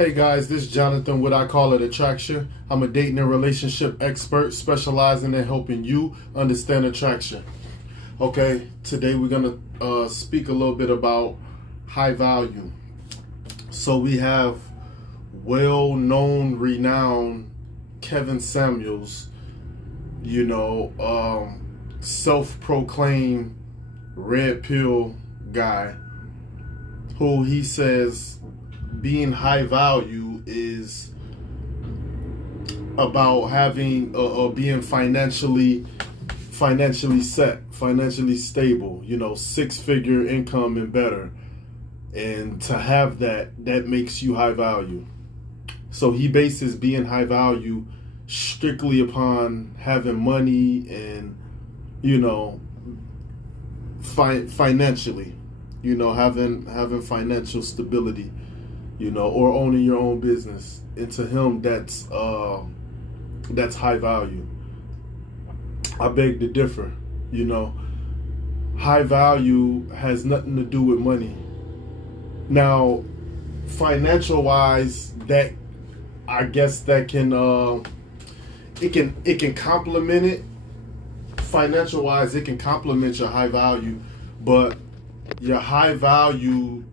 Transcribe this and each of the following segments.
Hey guys, this is Jonathan, what I call it attraction. I'm a dating and relationship expert specializing in helping you understand attraction. Okay, today we're going to speak a little bit about high value. So we have well-known, renowned Kevin Samuels, self-proclaimed red pill guy, who he says being high value is about having being financially set, financially stable, six-figure income and better. And to have that makes you high value. So he bases being high value strictly upon having money and, financially, having financial stability, or owning your own business. And to him, that's high value. I beg to differ. High value has nothing to do with money. Now, financial wise, that I guess that can it can complement it. Financial wise, it can complement your high value, but your high value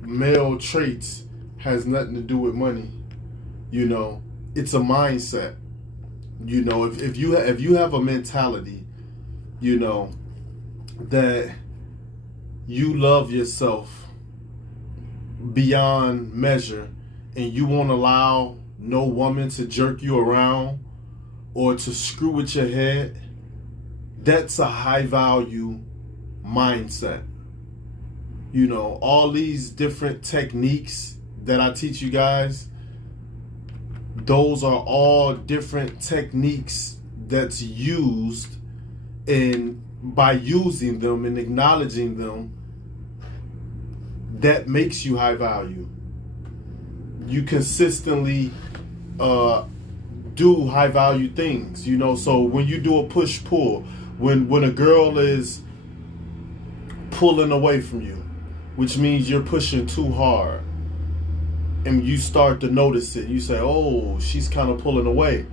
male traits has nothing to do with money. It's a mindset. If you have a mentality, that you love yourself beyond measure, and you won't allow no woman to jerk you around or to screw with your head, that's a high value mindset. All these different techniques that I teach you guys, those are all different techniques that's used, and by using them and acknowledging them, that makes you high value. You consistently do high value things, so when you do a push pull, when a girl is pulling away from you, which means you're pushing too hard, and you start to notice it, you say, oh, she's kind of pulling away.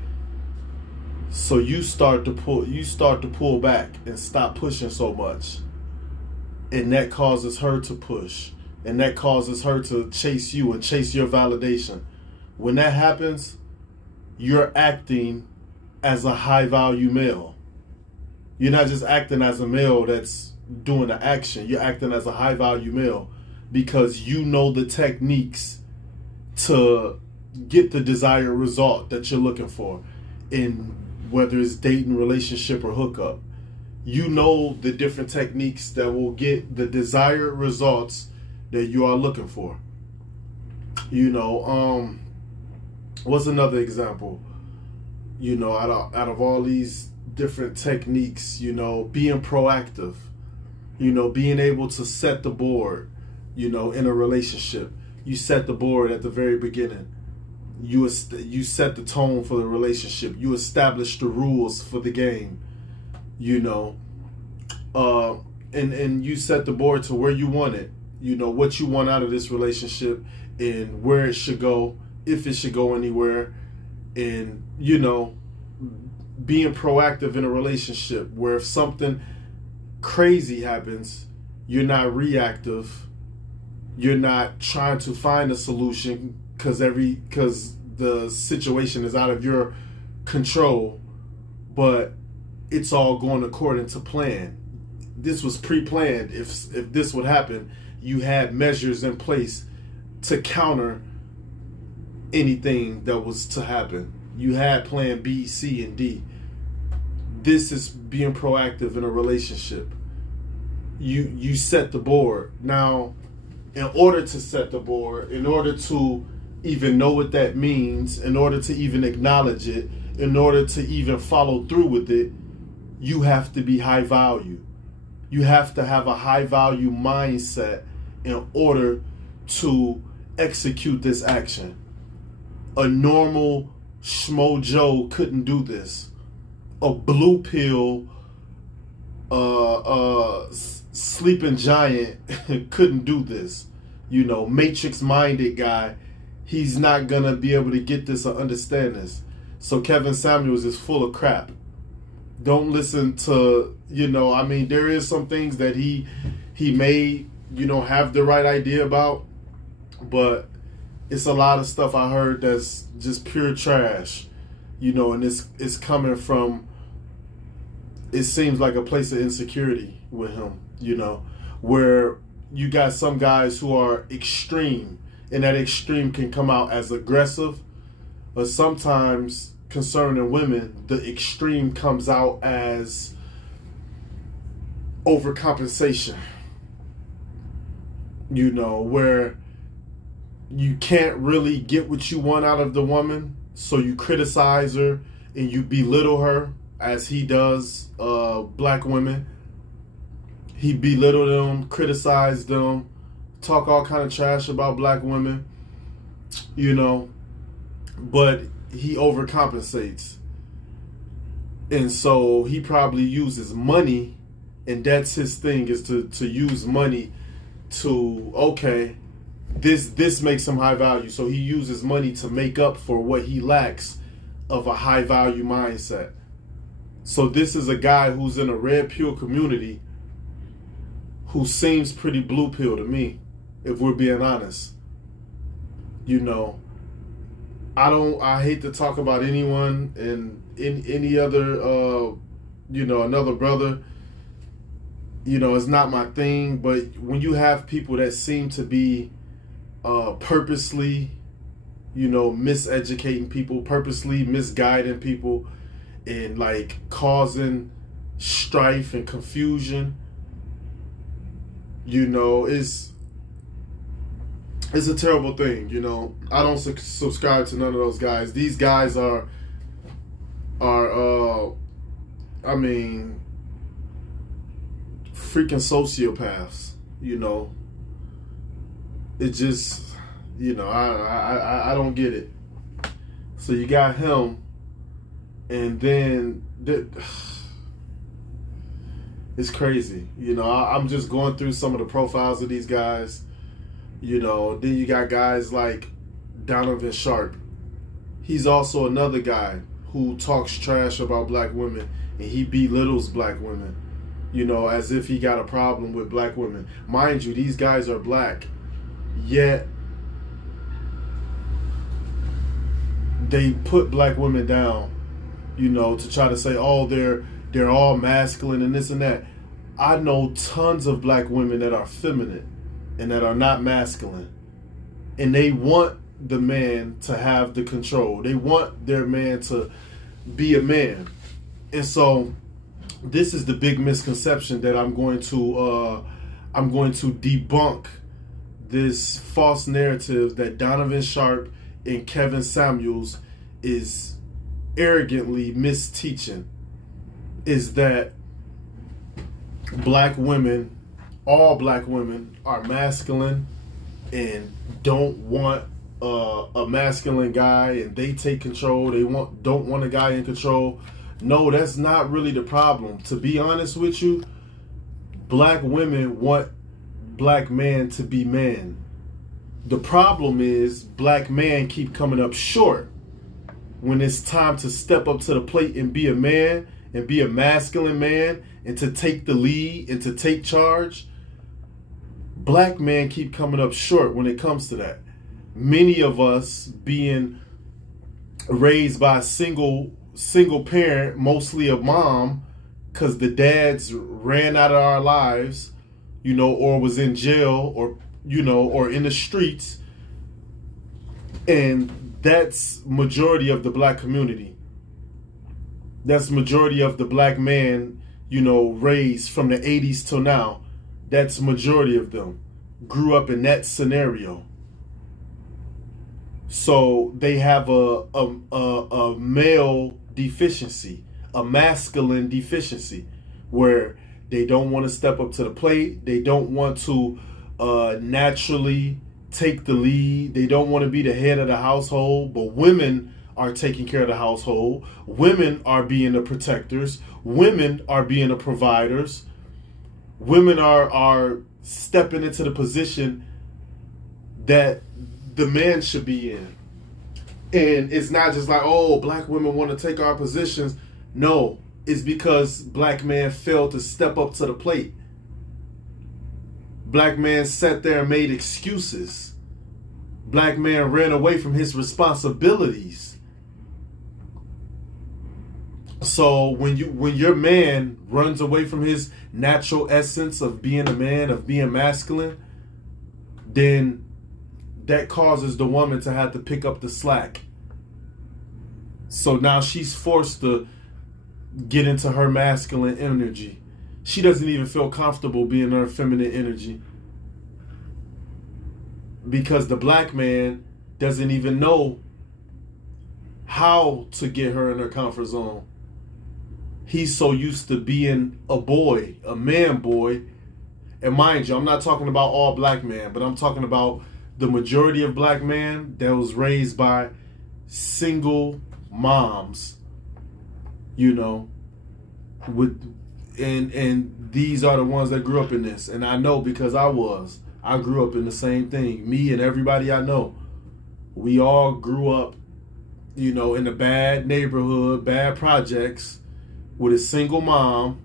So you start to pull back and stop pushing so much. And that causes her to push. And that causes her to chase you and chase your validation. When that happens, you're acting as a high value male. You're not just acting as a male that's doing the action. You're acting as a high value male because you know the techniques to get the desired result that you're looking for, in whether it's dating, relationship, or hookup. You know the different techniques that will get the desired results that you are looking for. What's another example? Out of all these different techniques, being proactive, being able to set the board, in a relationship. You set the board at the very beginning. You set the tone for the relationship. You establish the rules for the game, and you set the board to where you want it. What you want out of this relationship and where it should go, if it should go anywhere. And, being proactive in a relationship where if something crazy happens, you're not reactive. You're not trying to find a solution because the situation is out of your control, but it's all going according to plan. This was pre-planned. If this would happen, you had measures in place to counter anything that was to happen. You had plan B, C, and D. This is being proactive in a relationship. You set the board. Now, in order to set the board, in order to even know what that means, in order to even acknowledge it, in order to even follow through with it, you have to be high value. You have to have a high value mindset in order to execute this action. A normal Schmo Joe couldn't do this. A blue pill sleeping giant couldn't do this. Matrix minded guy he's not gonna be able to get this or understand this. So Kevin Samuels is full of crap. Don't listen to, I mean, there is some things that he may, have the right idea about, but it's a lot of stuff I heard that's just pure trash, and it's coming from, it seems like a place of insecurity with him, where you got some guys who are extreme, and that extreme can come out as aggressive, but sometimes concerning women, the extreme comes out as overcompensation, where you can't really get what you want out of the woman, so you criticize her and you belittle her, as he does black women. He belittled them, criticized them, talk all kind of trash about black women, but he overcompensates. And so he probably uses money, and that's his thing, is to use money to, okay, this makes him high value. So he uses money to make up for what he lacks of a high value mindset. So this is a guy who's in a red pill community who seems pretty blue pill to me, if we're being honest. I hate to talk about anyone and in any other, another brother, it's not my thing. But when you have people that seem to be purposely, miseducating people, purposely misguiding people, and like causing strife and confusion, it's a terrible thing. I don't subscribe to none of those guys. These guys are I mean, freaking sociopaths. It just, I don't get it. So you got him, and then it's crazy. I'm just going through some of the profiles of these guys. Then you got guys like Donovan Sharp. He's also another guy who talks trash about black women, and he belittles black women, as if he got a problem with black women. Mind you, these guys are black, yet they put black women down, to try to say, oh, they're all masculine and this and that. I know tons of black women that are feminine and that are not masculine, and they want the man to have the control. They want their man to be a man. And so this is the big misconception that I'm going to debunk, this false narrative that Donovan Sharp and Kevin Samuels is arrogantly misteaching, is that black women, all black women, are masculine and don't want a masculine guy, and they take control. They don't want a guy in control. No, that's not really the problem. To be honest with you, black women want black men to be men. The problem is black men keep coming up short when it's time to step up to the plate and be a man, and be a masculine man, and to take the lead and to take charge. Black men keep coming up short when it comes to that. Many of us being raised by a single parent, mostly a mom, because the dads ran out of our lives, or was in jail, or in the streets. And that's majority of the black community. That's majority of the black man, raised from the 80s till now. That's majority of them grew up in that scenario. So they have a male deficiency, a masculine deficiency, where they don't want to step up to the plate. They don't want to naturally take the lead. They don't want to be the head of the household. But women are taking care of the household. Women are being the protectors. Women are being the providers. Women are stepping into the position that the man should be in. And it's not just like, oh, black women want to take our positions. No, it's because black men failed to step up to the plate. Black man sat there and made excuses. Black man ran away from his responsibilities. So when your man runs away from his natural essence of being a man, of being masculine, then that causes the woman to have to pick up the slack. So now she's forced to get into her masculine energy. She doesn't even feel comfortable being in her feminine energy, because the black man doesn't even know how to get her in her comfort zone. He's so used to being a boy, a man boy. And mind you, I'm not talking about all black men, but I'm talking about the majority of black men that was raised by single moms, and these are the ones that grew up in this. And I know, because I grew up in the same thing. Me and everybody I know, we all grew up, in a bad neighborhood, bad projects, with a single mom,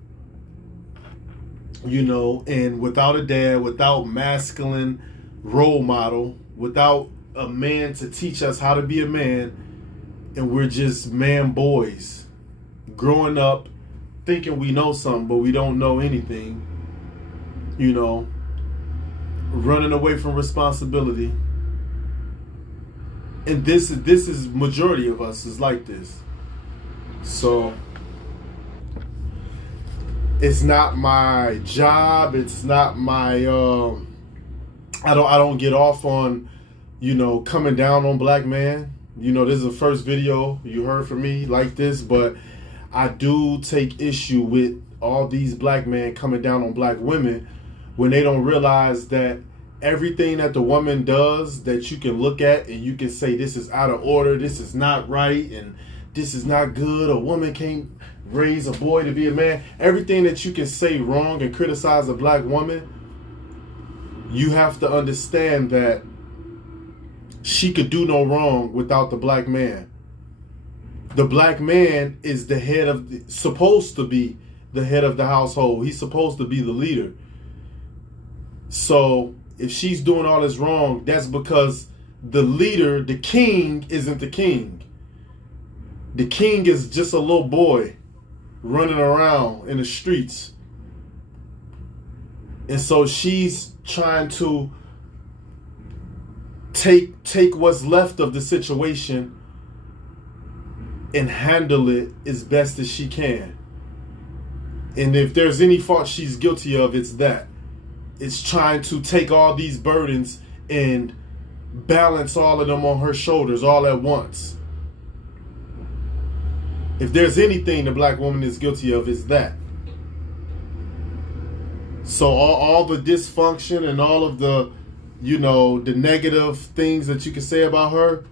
and without a dad, without masculine role model, without a man to teach us how to be a man. And we're just man boys growing up thinking we know something, but we don't know anything, running away from responsibility. And this is majority of us is like this. So it's not my job. It's not my. I don't get off on, coming down on black man. This is the first video you heard from me like this, but I do take issue with all these black men coming down on black women when they don't realize that everything that the woman does that you can look at and you can say this is out of order, this is not right, and this is not good. A woman can't raise a boy to be a man. Everything that you can say wrong and criticize a black woman, you have to understand that she could do no wrong without the black man. The black man is supposed to be the head of the household. He's supposed to be the leader. So if she's doing all this wrong, that's because the leader, the king, isn't the king. The king is just a little boy running around in the streets. And so she's trying to take what's left of the situation and handle it as best as she can. And if there's any fault she's guilty of, it's that. It's trying to take all these burdens and balance all of them on her shoulders all at once. If there's anything the black woman is guilty of, it's that. So all the dysfunction and all of the, the negative things that you can say about her,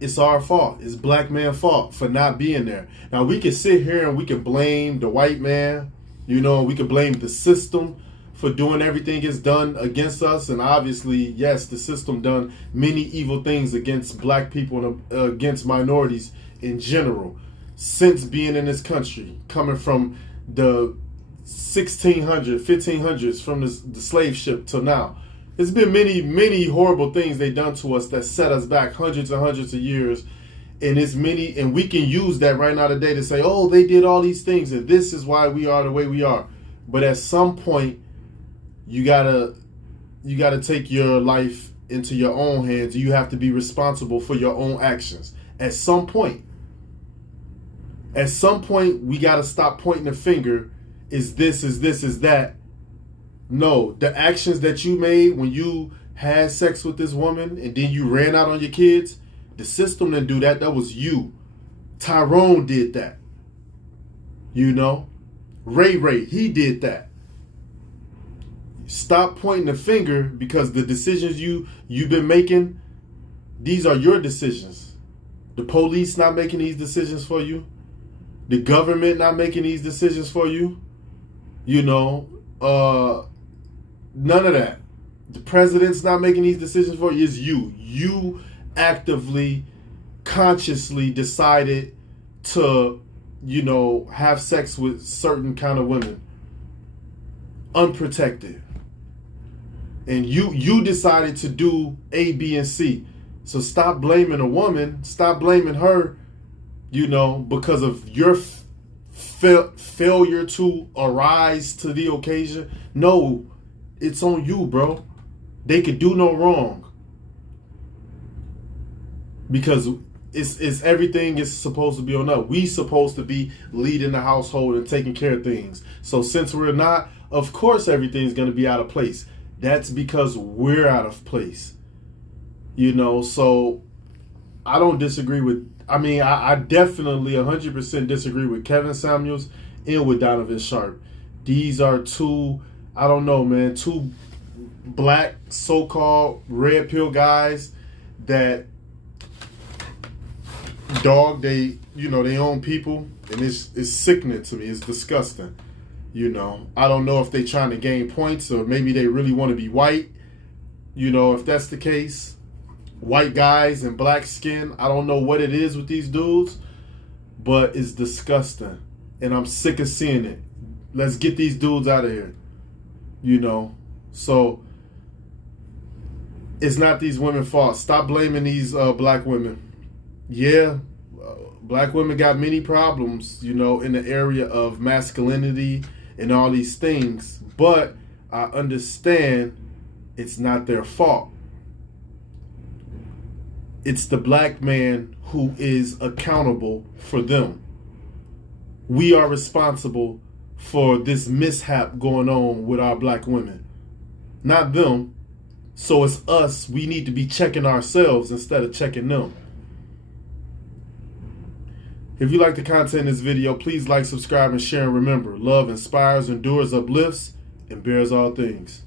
it's our fault. It's black man's fault for not being there. Now, we can sit here and we can blame the white man, we can blame the system for doing everything it's done against us. And obviously, yes, the system done many evil things against black people and against minorities in general since being in this country, coming from the 1500s, from the slave ship till now. There's been many horrible things they done to us that set us back hundreds and hundreds of years. And and we can use that right now today to say, oh, they did all these things and this is why we are the way we are. But at some point, you gotta take your life into your own hands. You have to be responsible for your own actions. At some point, we gotta stop pointing the finger. Is this, is that? No, the actions that you made when you had sex with this woman and then you ran out on your kids, the system didn't do that. That was you. Tyrone did that. Ray, he did that. Stop pointing the finger, because the decisions you've been making, these are your decisions. The police not making these decisions for you. The government not making these decisions for you. None of that. The president's not making these decisions for you. It's you. You actively, consciously decided to, have sex with certain kind of women, unprotected. And you decided to do A, B, and C. So stop blaming a woman. Stop blaming her, because of your failure to arise to the occasion. No, it's on you, bro. They could do no wrong. Because it's everything is supposed to be on us. We supposed to be leading the household and taking care of things. So since we're not, of course everything's going to be out of place. That's because we're out of place. So I don't disagree with, I definitely 100% disagree with Kevin Samuels and with Donovan Sharp. These are two, I don't know, man, two black so-called red pill guys that they own people, and it's sickening to me. It's disgusting. I don't know if they trying to gain points or maybe they really want to be white. If that's the case, white guys and black skin, I don't know what it is with these dudes, but it's disgusting. And I'm sick of seeing it. Let's get these dudes out of here. So it's not these women's fault. Stop blaming these black women. Yeah, black women got many problems, in the area of masculinity and all these things. But I understand it's not their fault. It's the black man who is accountable for them. We are responsible for this mishap going on with our black women, not them. So it's us. We need to be checking ourselves instead of checking them. If you like the content in this video, please like, subscribe, and share. And remember, love inspires, endures, uplifts, and bears all things.